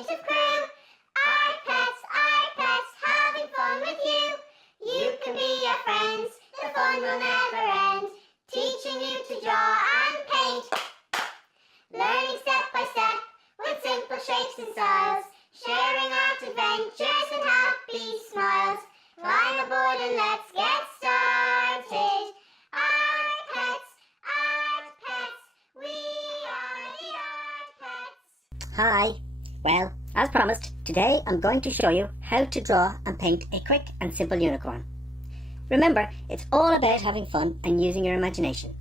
attentive crew. iPets, having fun with you. You can be our friends, the fun will never end. Teaching you to draw and paint. Learning step by step with simple shapes and styles. Sharing out adventures and happy smiles. Climb aboard and let's get started. Art pets, we are the art pets. Hi, well, as promised, today I'm going to show you how to draw and paint a quick and simple unicorn. Remember, it's all about having fun and using your imagination.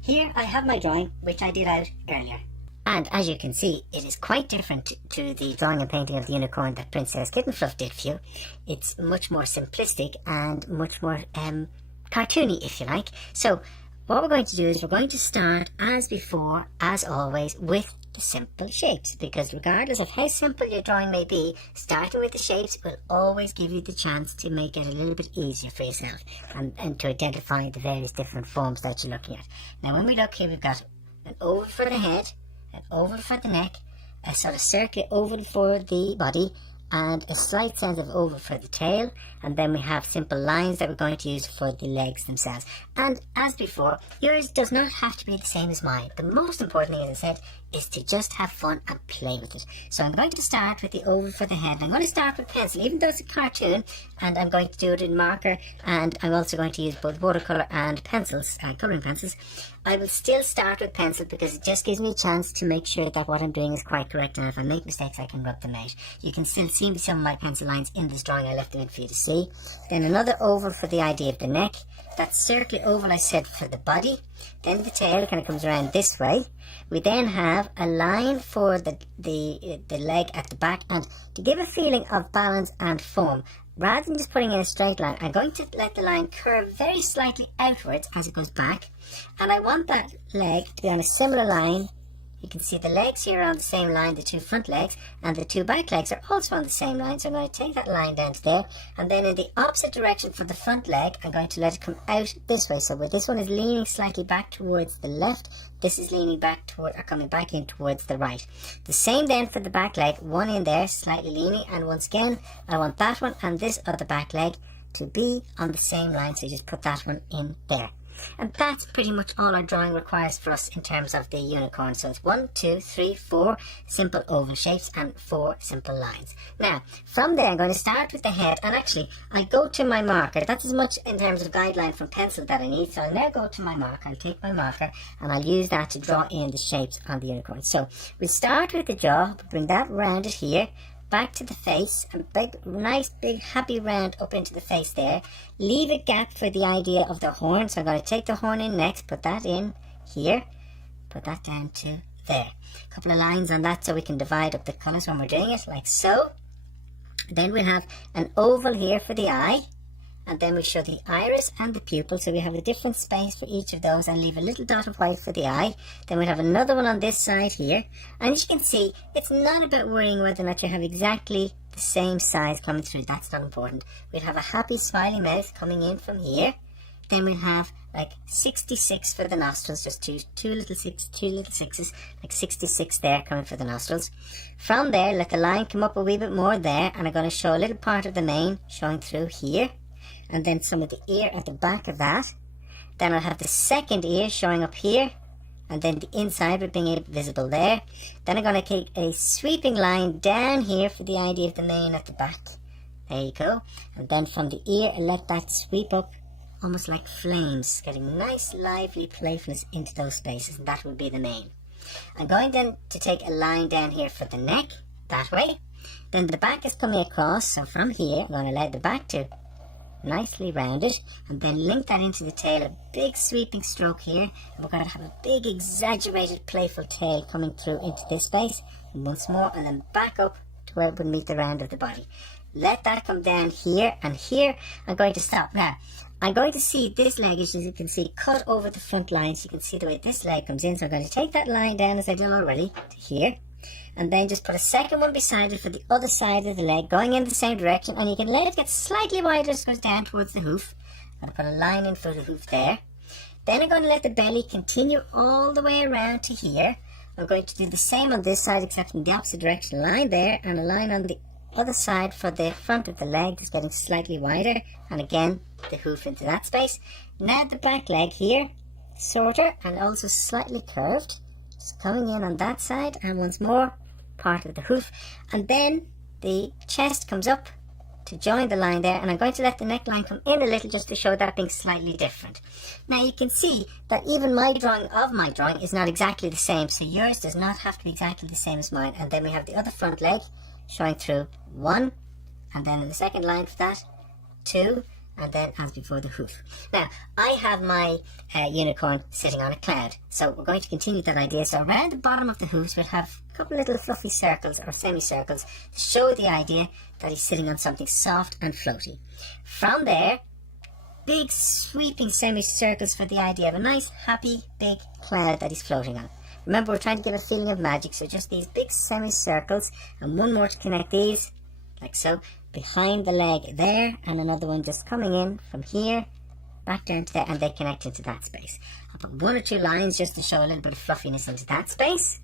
Here I have my drawing, which I did out earlier. And as you can see, it is quite different to the drawing and painting of the unicorn that Princess Kittenfluff did for you. It's much more simplistic and much more cartoony, if you like. So what we're going to do is we're going to start, as before, as always, with the simple shapes, because regardless of how simple your drawing may be, starting with the shapes will always give you the chance to make it a little bit easier for yourself and to identify the various different forms that you're looking at. Now when we look here, we've got an oval for the head, an oval for the neck, a sort of circular oval for the body, and a slight sense of oval for the tail, and then we have simple lines that we're going to use for the legs themselves. And as before, yours does not have to be the same as mine. The most important thing, as I said, is to just have fun and play with it. So I'm going to start with the oval for the head. I'm going to start with pencil, even though it's a cartoon, and I'm going to do it in marker, and I'm also going to use both watercolour and pencils, colouring pencils. I will still start with pencil because it just gives me a chance to make sure that what I'm doing is quite correct, and if I make mistakes I can rub them out. You can still see some of my pencil lines in this drawing. I left them in for you to see. Then another oval for the idea of the neck. That circular oval I said for the body. Then the tail kind of comes around this way. We then have a line for the leg at the back, and to give a feeling of balance and form, rather than just putting in a straight line, I'm going to let the line curve very slightly outwards as it goes back, and I want that leg to be on a similar line. You can see the legs here are on the same line, the two front legs, and the two back legs are also on the same line, so I'm going to take that line down to there, and then in the opposite direction for the front leg, I'm going to let it come out this way. So where this one is leaning slightly back towards the left, this is leaning back toward, or coming back in towards the right. The same then for the back leg, one in there, slightly leaning, and once again, I want that one and this other back leg to be on the same line, so you just put that one in there. And that's pretty much all our drawing requires for us in terms of the unicorn. So it's 1, 2, 3, 4 simple oval shapes and 4 simple lines. Now, from there I'm going to start with the head, and actually I go to my marker. That's as much in terms of guideline from pencil that I need. So I'll now go to my marker. I'll take my marker and I'll use that to draw in the shapes on the unicorn. So we start with the jaw, bring that rounded here, back to the face, and big, nice, big, happy round up into the face there. Leave a gap for the idea of the horn. So I'm going to take the horn in next, put that in here, put that down to there. A couple of lines on that so we can divide up the colours when we're doing it, like so. Then we have an oval here for the eye, and then we show the iris and the pupil, so we have a different space for each of those, and leave a little dot of white for the eye. Then we have another one on this side here, and as you can see, it's not about worrying whether or not you have exactly the same size coming through. That's not important. We'll have a happy smiley mouth coming in from here. Then we'll have like 66 for the nostrils, just two little sixes, like 66 there coming for the nostrils. From there, let the line come up a wee bit more there, and I'm going to show a little part of the mane showing through here, and then some of the ear at the back of that. Then I'll have the second ear showing up here, and then the inside with being visible there. Then I'm going to take a sweeping line down here for the idea of the mane at the back. There you go. And then from the ear, I'll let that sweep up almost like flames, getting nice lively playfulness into those spaces, and that will be the mane. I'm going then to take a line down here for the neck, that way. Then the back is coming across, so from here I'm going to let the back to nicely rounded, and then link that into the tail, a big sweeping stroke here, and we're going to have a big exaggerated playful tail coming through into this space, and once more, and then back up to where it would meet the round of the body. Let that come down here, and here I'm going to stop. Now I'm going to see this leg, as you can see, cut over the front line, so you can see the way this leg comes in. So I'm going to take that line down as I did already to here, and then just put a second one beside it for the other side of the leg, going in the same direction, and you can let it get slightly wider as it goes down towards the hoof. I'm going to put a line in for the hoof there. Then I'm going to let the belly continue all the way around to here, I'm going to do the same on this side, except in the opposite direction. A line there and a line on the other side for the front of the leg that's getting slightly wider, and again the hoof into that space. Now the back leg here, shorter and also slightly curved, just coming in on that side, and once more part of the hoof, and then the chest comes up to join the line there, and I'm going to let the neckline come in a little just to show that being slightly different. Now you can see that even my drawing of my drawing is not exactly the same, so yours does not have to be exactly the same as mine. And then we have the other front leg showing through 1, and then in the second line for that 2, and then as before the hoof. Now I have my unicorn sitting on a cloud, so we're going to continue that idea. So around the bottom of the hoofs we'll have a couple little fluffy circles or semicircles to show the idea that he's sitting on something soft and floaty. From there, big sweeping semicircles for the idea of a nice happy big cloud that he's floating on. Remember, we're trying to give a feeling of magic, so just these big semicircles, and one more to connect these, like so, behind the leg there, and another one just coming in from here, back down to there, and they connect into that space. I'll put 1 or 2 lines just to show a little bit of fluffiness into that space.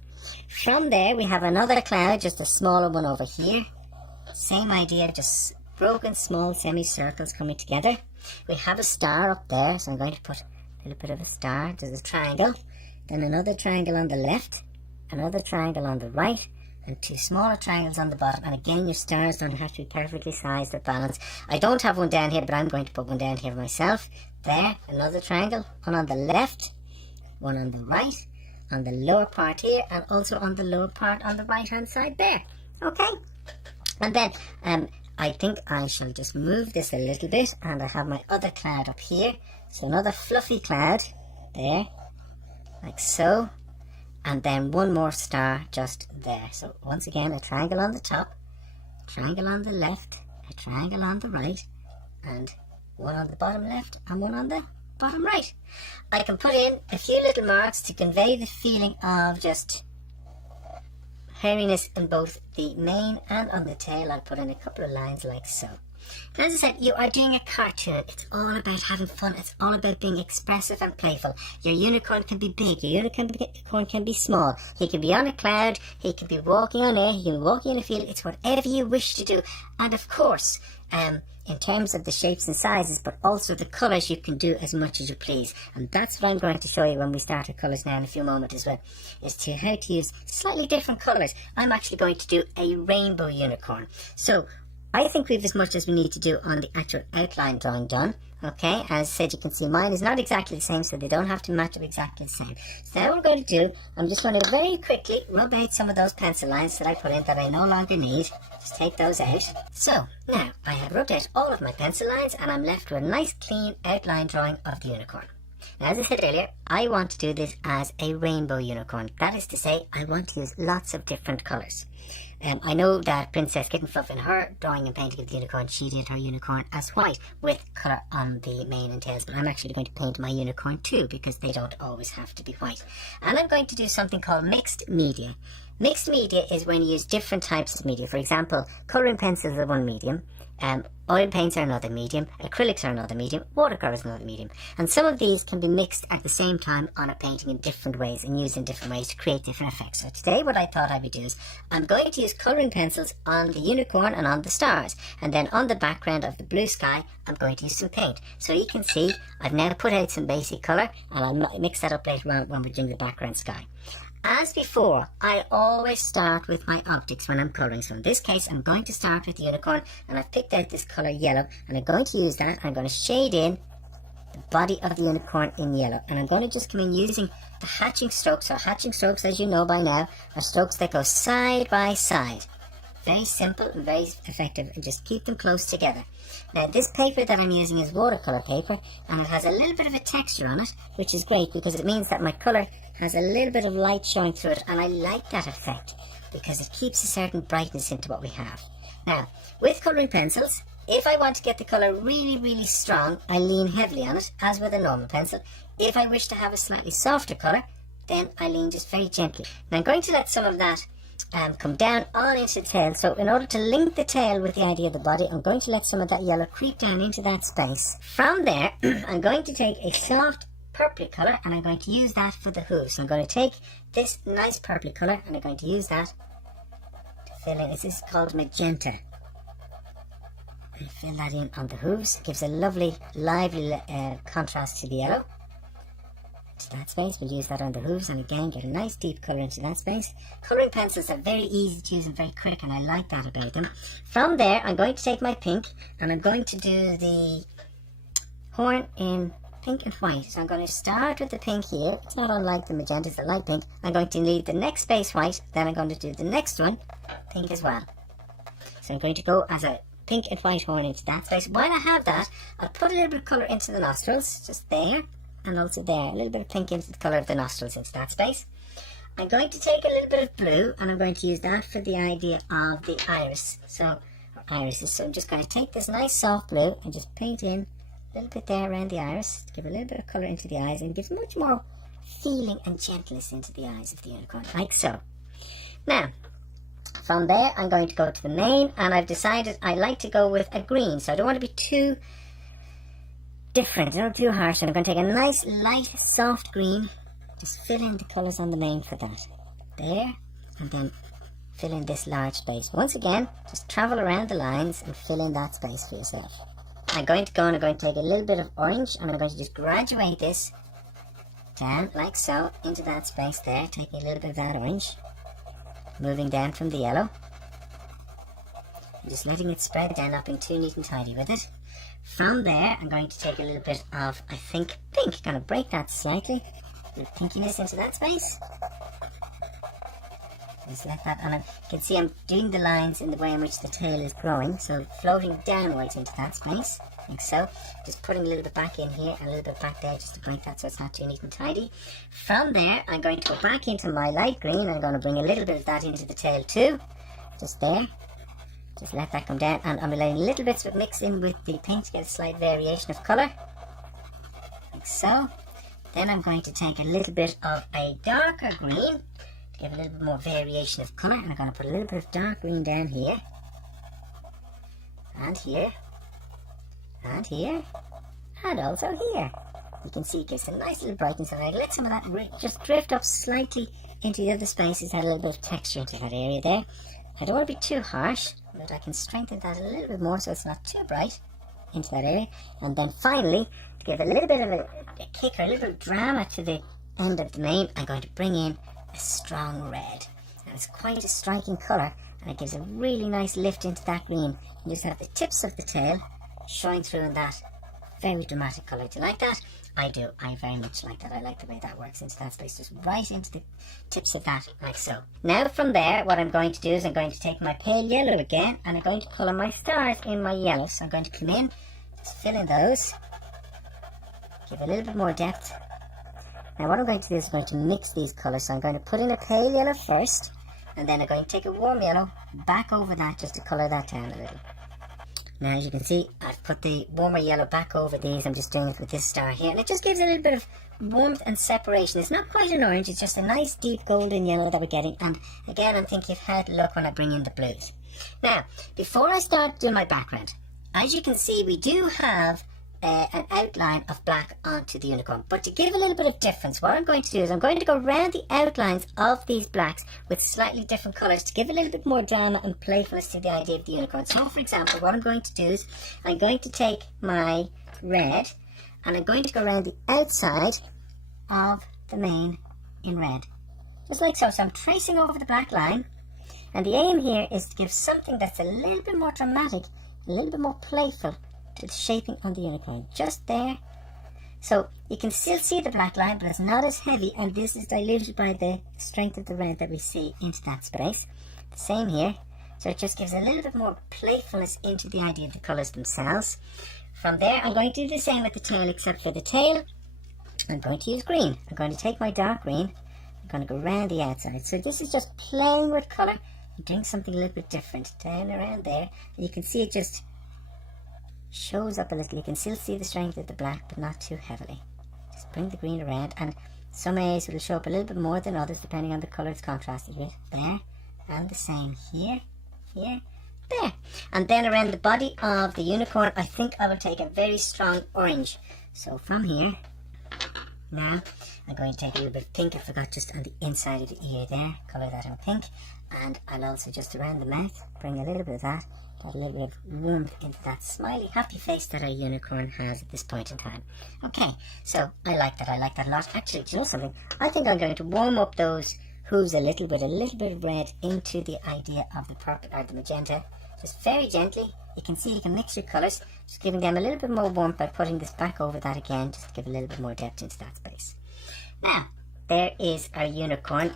From there, we have another cloud, just a smaller one over here. Same idea, just broken small semicircles coming together. We have a star up there, so I'm going to put a little bit of a star. There's a triangle, then another triangle on the left, another triangle on the right, and 2 smaller triangles on the bottom. And again, your stars don't have to be perfectly sized or balanced. I don't have one down here, but I'm going to put one down here myself. There, another triangle, one on the left, one on the right, on the lower part here, and also on the lower part on the right hand side there. Okay, and then I think I shall just move this a little bit, and I have my other cloud up here. So another fluffy cloud there, like so, and then one more star just there. So once again, a triangle on the top, a triangle on the left, a triangle on the right, and one on the bottom left and one on the bottom right. I can put in a few little marks to convey the feeling of just hairiness in both the mane and on the tail. I'll put in a couple of lines like so. And as I said, you are doing a cartoon. It's all about having fun. It's all about being expressive and playful. Your unicorn can be big. Your unicorn can be small. He can be on a cloud. He can be walking on air. He can be walking in a field. It's whatever you wish to do. And of course, in terms of the shapes and sizes, but also the colours, you can do as much as you please. And that's what I'm going to show you when we start our colours now in a few moments as well, is to how to use slightly different colours. I'm actually going to do a rainbow unicorn. So I think we have as much as we need to do on the actual outline drawing done. Okay, as I said, you can see mine is not exactly the same, so they don't have to match up exactly the same. So now what we're going to do, I'm just going to very quickly rub out some of those pencil lines that I put in that I no longer need. Just take those out. So now I have rubbed out all of my pencil lines, and I'm left with a nice clean outline drawing of the unicorn. Now, as I said earlier, I want to do this as a rainbow unicorn. That is to say, I want to use lots of different colours. I know that Princess Kitten Fluff, in her drawing and painting of the unicorn, she did her unicorn as white with colour on the mane and tails, but I'm actually going to paint my unicorn too, because they don't always have to be white. And I'm going to do something called mixed media. Mixed media is when you use different types of media. For example, colouring pencils are one medium, oil paints are another medium, acrylics are another medium, watercolour is another medium. And some of these can be mixed at the same time on a painting in different ways and used in different ways to create different effects. So today what I thought I would do is I'm going to use colouring pencils on the unicorn and on the stars. And then on the background of the blue sky, I'm going to use some paint. So you can see I've now put out some basic colour, and I'll mix that up later on when we're doing the background sky. As before, I always start with my objects when I'm colouring. So in this case, I'm going to start with the unicorn, and I've picked out this colour yellow, and I'm going to use that. I'm going to shade in the body of the unicorn in yellow, and I'm going to just come in using the hatching strokes. So hatching strokes, as you know by now, are strokes that go side by side. Very simple and very effective, and just keep them close together. Now this paper that I'm using is watercolour paper, and it has a little bit of a texture on it, which is great because it means that my colour has a little bit of light showing through it, and I like that effect because it keeps a certain brightness into what we have. Now, with colouring pencils, if I want to get the colour really, really strong, I lean heavily on it, as with a normal pencil. If I wish to have a slightly softer colour, then I lean just very gently. Now I'm going to let some of that come down on into the tail. So in order to link the tail with the idea of the body, I'm going to let some of that yellow creep down into that space. From there, I'm going to take a soft purpley colour, and I'm going to use that for the hooves. So I'm going to take this nice purpley colour and I'm going to use that to fill in. This is called magenta. And fill that in on the hooves. It gives a lovely, lively contrast to the yellow. To that space, we'll use that on the hooves, and again get a nice deep colour into that space. Colouring pencils are very easy to use and very quick, and I like that about them. From there, I'm going to take my pink and I'm going to do the horn in pink and white. So I'm going to start with the pink here. It's not unlike the magenta, it's a light pink. I'm going to leave the next space white, then I'm going to do the next one pink as well. So I'm going to go as a pink and white horn into that space. While I have that, I'll put a little bit of colour into the nostrils, just there. And also there, a little bit of pink into the colour of the nostrils into that space. I'm going to take a little bit of blue and I'm going to use that for the idea of the iris. So, irises. So I'm just going to take this nice soft blue and just paint in a little bit there around the iris to give a little bit of colour into the eyes and gives much more feeling and gentleness into the eyes of the unicorn, like so. Now, from there I'm going to go to the mane, and I've decided I like to go with a green, so I don't want to be too different, not too harsh. And I'm going to take a nice light soft green, just fill in the colours on the mane for that there, and then fill in this large space. Once again, just travel around the lines and fill in that space for yourself. I'm going to go and I'm going to take a little bit of orange and I'm going to just graduate this down like so into that space there, taking a little bit of that orange, moving down from the yellow and just letting it spread down, not being too neat and tidy with it. From there, I'm going to take a little bit of, I think, pink. Going to break that slightly. A little pinkiness into that space. Just let that, and you can see I'm doing the lines in the way in which the tail is growing. So floating downwards into that space, like so. Just putting a little bit back in here and a little bit back there just to break that so it's not too neat and tidy. From there, I'm going to go back into my light green. I'm going to bring a little bit of that into the tail too. Just there. Just let that come down, and I'm allowing little bits of mix in with the pink to get a slight variation of colour, like so. Then I'm going to take a little bit of a darker green to give a little bit more variation of colour, and I'm going to put a little bit of dark green down here, and here, and here, and also here. You can see it gives a nice little brightness, and I let some of that just drift up slightly into the other spaces, add a little bit of texture into that area there. I don't want to be too harsh, but I can strengthen that a little bit more so it's not too bright into that area. And then finally, to give a little bit of a kick or a little bit of drama to the end of the mane, I'm going to bring in a strong red. And it's quite a striking colour, and it gives a really nice lift into that green. You just have the tips of the tail showing through in that very dramatic colour. Do you like that? I do. I very much like that. I like the way that works into that space, just right into the tips of that, like so. Now from there, what I'm going to do is I'm going to take my pale yellow again, and I'm going to colour my stars in my yellow. So I'm going to come in, just fill in those, give a little bit more depth. Now what I'm going to do is I'm going to mix these colours. So I'm going to put in a pale yellow first, and then I'm going to take a warm yellow back over that just to colour that down a little. Now as you can see, I've put the warmer yellow back over these. I'm just doing it with this star here, and it just gives a little bit of warmth and separation. It's not quite an orange, it's just a nice deep golden yellow that we're getting. And again, I'm thinking of how to look when I bring in the blues. Now, before I start doing my background, as you can see, we do have an outline of black onto the unicorn. But to give a little bit of difference, what I'm going to do is I'm going to go around the outlines of these blacks with slightly different colours to give a little bit more drama and playfulness to the idea of the unicorn. So for example, what I'm going to do is I'm going to take my red and I'm going to go around the outside of the mane in red. Just like so. So I'm tracing over the black line, and the aim here is to give something that's a little bit more dramatic, a little bit more playful to the shaping on the unicorn, just there. So you can still see the black line, but it's not as heavy, and this is diluted by the strength of the red that we see into that space. The same here. So it just gives a little bit more playfulness into the idea of the colours themselves. From there, I'm going to do the same with the tail, except for the tail, I'm going to use green. I'm going to take my dark green, I'm going to go around the outside. So this is just playing with colour and doing something a little bit different down around there. And you can see it just shows up a little. You can still see the strength of the black, but not too heavily. Just bring the green around, and some areas will show up a little bit more than others depending on the colour it's contrasted with. There, and the same here, here, there. And then around the body of the unicorn, I think I will take a very strong orange. So from here, Now I'm going to take a little bit of pink. I forgot just on the inside of the ear there, colour that in pink. And I'll also just around the mouth bring a little bit of that, add a little bit of warmth into that smiley happy face that our unicorn has at this point in time. Okay, so I like that a lot. Actually, do you know something? I think I'm going to warm up those hooves a little bit of red into the idea of the purple or the magenta. Just very gently. You can see you can mix your colours, just giving them a little bit more warmth by putting this back over that again, just to give a little bit more depth into that space. Now, there is our unicorn,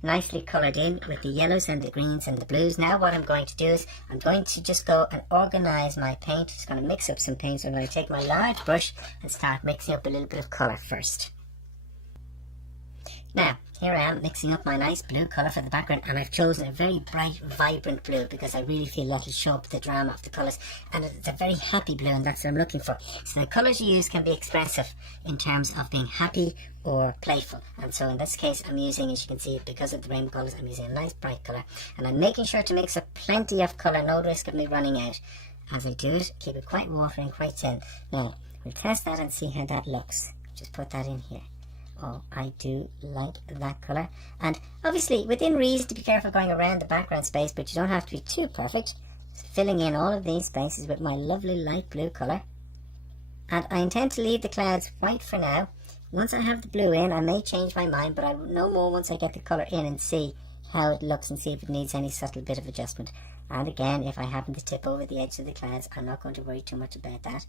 nicely coloured in with the yellows and the greens and the blues. Now what I'm going to do is I'm going to just go and organise my paint. Just going to mix up some paint. So I'm going to take my large brush and start mixing up a little bit of colour first. Now, here I am mixing up my nice blue colour for the background, and I've chosen a very bright, vibrant blue because I really feel that'll show up the drama of the colours, and it's a very happy blue, and that's what I'm looking for. So the colours you use can be expressive in terms of being happy or playful, and so in this case I'm using, as you can see, because of the rainbow colours, I'm using a nice bright colour, and I'm making sure to mix up plenty of colour, no risk of me running out. As I do it, keep it quite watery and quite thin. Now, we'll test that and see how that looks. Just put that in here. Oh, I do like that colour. And obviously, within reason, to be careful going around the background space, but you don't have to be too perfect. Just filling in all of these spaces with my lovely light blue colour. And I intend to leave the clouds white for now. Once I have the blue in, I may change my mind, but I will know more once I get the colour in and see how it looks and see if it needs any subtle bit of adjustment. And again, if I happen to tip over the edge of the clouds, I'm not going to worry too much about that.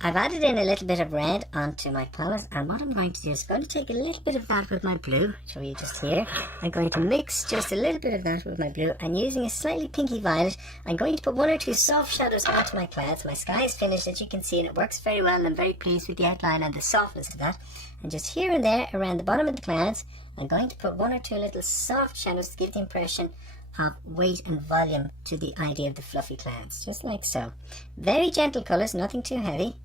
I've added in a little bit of red onto my palette, and what I'm going to do is going to take a little bit of that with my blue. Show you just here. I'm going to mix just a little bit of that with my blue, and using a slightly pinky violet, I'm going to put one or two soft shadows onto my clouds. My sky is finished, as you can see, and it works very well. I'm very pleased with the outline and the softness of that. And just here and there around the bottom of the clouds, I'm going to put one or two little soft shadows to give the impression of weight and volume to the idea of the fluffy clouds, just like so. Very gentle colours, nothing too heavy.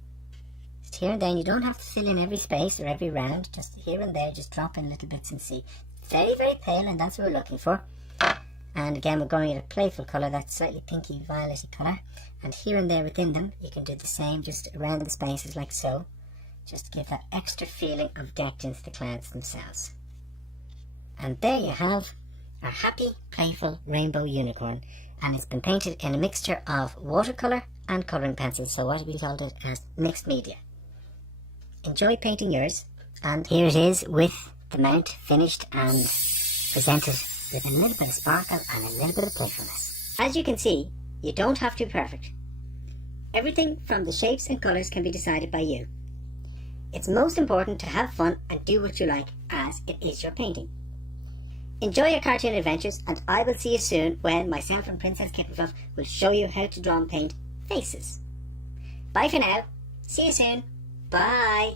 Just here and there, and you don't have to fill in every space or every round, just here and there, just drop in little bits and see. Very, very pale, and that's what we're looking for. And again, we're going in a playful colour, that slightly pinky violet colour. And here and there within them, you can do the same, just around the spaces like so. Just to give that extra feeling of depth into the clouds themselves. And there you have our happy, playful rainbow unicorn, and it's been painted in a mixture of watercolour and colouring pencils, so what we called it as mixed media. Enjoy painting yours, and here it is with the mount finished and presented with a little bit of sparkle and a little bit of playfulness. As you can see, you don't have to be perfect. Everything from the shapes and colours can be decided by you. It's most important to have fun and do what you like, as it is your painting. Enjoy your cartoon adventures, and I will see you soon when myself and Princess Kittenfluff will show you how to draw and paint faces. Bye for now. See you soon. Bye.